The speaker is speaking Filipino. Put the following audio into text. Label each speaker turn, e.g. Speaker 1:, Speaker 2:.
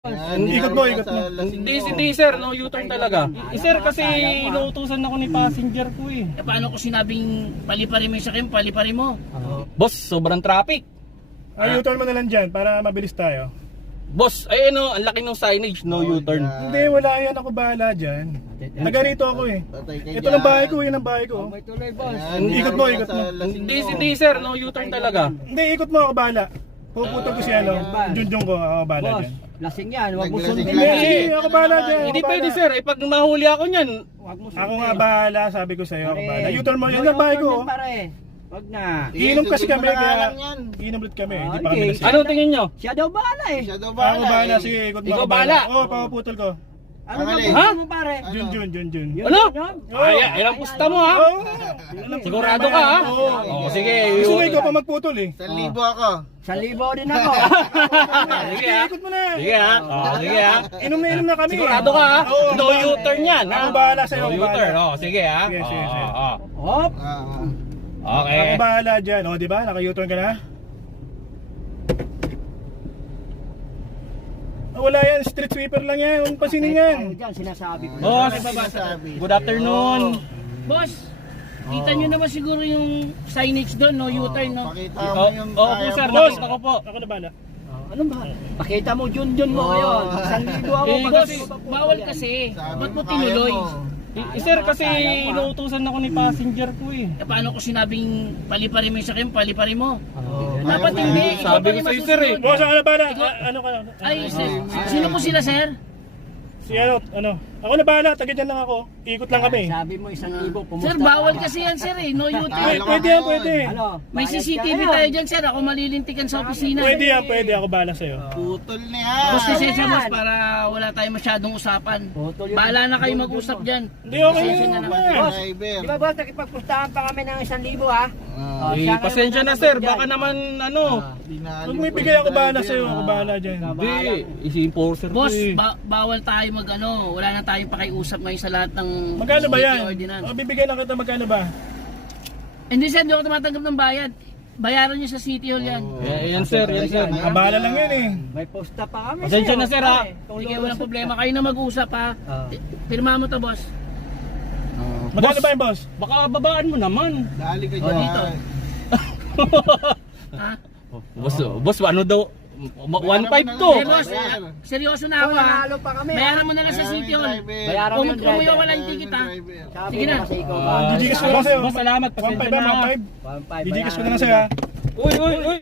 Speaker 1: Ikot mo, ikot mo.
Speaker 2: Hindi sir, no U-turn talaga. Sir, kasi inuutusan ako ni passenger ko eh.
Speaker 3: Paano ko sinabing paliparin mo yung sakyan, paliparin mo?
Speaker 2: Boss, sobrang traffic.
Speaker 1: Ay, U-turn mo na lang dyan para mabilis tayo.
Speaker 2: Boss, ay ano, ang laki ng signage, no U-turn.
Speaker 1: Hindi, wala yan. Ako bahala dyan. Taga rito ako eh. Ito lang bahay ko, yun ang bahay ko. Ikot mo, ikot mo.
Speaker 2: Hindi sir, no U-turn talaga.
Speaker 1: Hindi, ikot mo, ako bahala. Puputol ko si ano, Junjung ko, ako bahala dyan.
Speaker 4: Lasing yan, wag mo sundin.
Speaker 1: Hindi, ako bahala dyan.
Speaker 2: Hindi
Speaker 1: ako
Speaker 2: pwede
Speaker 1: bahala.
Speaker 2: sir, pag mahuli ako niyan.
Speaker 1: Ako nga bahala, sabi ko sa'yo, ako bahala. U-turn mo, yun ang bahay ko.
Speaker 4: Wag na.
Speaker 1: Iinom kasi kami, kaya iinom ulit kami. Hindi pa kami
Speaker 4: Okay.
Speaker 1: nasip.
Speaker 2: Ano tingin nyo?
Speaker 4: Siya daw bahala eh.
Speaker 1: Ako bahala, sige, ikot mo,
Speaker 2: Ikaw
Speaker 1: ako bahala.
Speaker 2: bahala.
Speaker 1: Oo, papuputol ko.
Speaker 4: Ano ba
Speaker 2: Ha?
Speaker 4: mo pare?
Speaker 1: Junjun.
Speaker 2: Ano? Ay, ang pusta mo ha?
Speaker 1: Oo.
Speaker 2: Sigurado ka ha?
Speaker 1: Oo.
Speaker 2: Oo, sige.
Speaker 1: Gusto mo ikaw pa magputol eh.
Speaker 5: 1,000 ako.
Speaker 4: 1,000 din ako.
Speaker 2: Sige ha?
Speaker 1: Ikot mo na.
Speaker 2: Sige ha? Oo, sige ha?
Speaker 1: Inom na kami.
Speaker 2: Sigurado ka ha?
Speaker 1: Oo.
Speaker 2: No U-turn yan ha?
Speaker 1: Ako bahala sa'yo,
Speaker 2: No
Speaker 1: ako
Speaker 2: U-turn,
Speaker 1: bahala.
Speaker 2: oo, sige ha?
Speaker 1: Sige, sige.
Speaker 2: Oo.
Speaker 4: Hop.
Speaker 2: Okay.
Speaker 1: Ako bahala dyan. O, di ba? Naka-U-turn ka na? Wala yan. Street sweeper lang yan. Huwag pasinin yan.
Speaker 4: Diyan sinasabi ko.
Speaker 2: Boss,
Speaker 5: Sabi.
Speaker 2: good afternoon.
Speaker 3: Boss, kita nyo naman siguro yung signage doon, no U-turn, no?
Speaker 5: Pakita mo yung
Speaker 2: Oo po
Speaker 5: kaya
Speaker 2: sir,
Speaker 5: mo.
Speaker 2: nakita ko po.
Speaker 1: Ako na bahala.
Speaker 4: Ano ba? Pakita mo Junjun mo ngayon. 1,000 ako.
Speaker 2: Eh,
Speaker 3: Boss, bawal kasi.
Speaker 5: Sabi
Speaker 3: Ba't mo
Speaker 5: kaya
Speaker 3: tinuloy?
Speaker 2: Sir, kasi inuutusan ako ni passenger ko eh.
Speaker 3: Paano ko sinabing paliparin mo yung sakyan, paliparin mo?
Speaker 5: Dapat
Speaker 3: Hindi.
Speaker 2: Sabi ko sa'yo sir eh.
Speaker 1: Boss, ako na bahala. Ano ka?
Speaker 3: Ay, sino po sila, sir?
Speaker 1: Si ano? Ako na bahala. Taga dyan lang ako. Ikot lang kami.
Speaker 4: Sabi mo 1,000 pumunta.
Speaker 3: Sir, bawal kasi yan, sir, eh. No U-turn.
Speaker 1: Pwede yan, pwede.
Speaker 4: Ano?
Speaker 3: May CCTV tayo dyan, sir. Ako malilintikan sa opisina.
Speaker 1: Pwede yan, pwede. Ako bahala sa'yo.
Speaker 5: Putol na yan.
Speaker 3: Boss, lisensya, boss, para wala tayong masyadong usapan. Bahala na kayo mag-usap dyan.
Speaker 1: Hindi, okay
Speaker 3: Pasensya na
Speaker 1: lang
Speaker 3: naman.
Speaker 1: naman.
Speaker 5: Driver.
Speaker 4: Di ba boss, nakipagpustahan pa kami ng 1,000 ha?
Speaker 2: Eh, pasensya na sir, baka naman ano.
Speaker 5: Dinalo
Speaker 1: Pag may bigay ako bahala sa'yo. Ako bahala dyan.
Speaker 2: Hindi, isi-enforcer ko
Speaker 3: Boss,
Speaker 2: eh.
Speaker 3: bawal tayo wala na tayong pakiusap ngayon sa lahat ng
Speaker 1: Magkano ba
Speaker 3: city
Speaker 1: yan?
Speaker 3: ordinance.
Speaker 1: O, bibigyan lang kita. Magkano ba?
Speaker 3: Hindi, sir, hindi ako tumatanggap ng bayad. Bayaran nyo sa City Hall yan.
Speaker 2: Yan sir, yan sir.
Speaker 1: Nakabahala lang yan eh.
Speaker 4: May posta pa kami.
Speaker 2: Pasensya na sir ha.
Speaker 3: Sige, walang problema. Kayo na mag-usap, ha. Pirma mo to, boss.
Speaker 1: Magkano ba yung boss?
Speaker 2: Baka babaan mo naman.
Speaker 5: Dali ka
Speaker 3: O,
Speaker 5: dyan.
Speaker 3: dito. Ha?
Speaker 2: Boss, ano daw? 1.5 to.
Speaker 3: Eh, boss, seryoso na ako, ha.
Speaker 4: Nanalo pa kami.
Speaker 3: Bayaran mo na lang sa City Hall.
Speaker 4: Bayaran mo
Speaker 3: Kung
Speaker 4: yung
Speaker 3: kumuyo
Speaker 4: driver.
Speaker 3: wala yung ticket, ha.
Speaker 4: Sabi
Speaker 3: Sige
Speaker 4: mo
Speaker 3: na.
Speaker 4: kasi ikaw
Speaker 2: Ah,
Speaker 4: ba?
Speaker 1: Gigigas ko lang sa'yo.
Speaker 2: Boss, salamat.
Speaker 1: 1.5
Speaker 2: Pasensya
Speaker 1: ba?
Speaker 2: na.
Speaker 1: 1.5?
Speaker 4: 1,500
Speaker 1: Gigigas ko na
Speaker 4: bayaran
Speaker 1: lang sa'yo ha.
Speaker 2: Uy.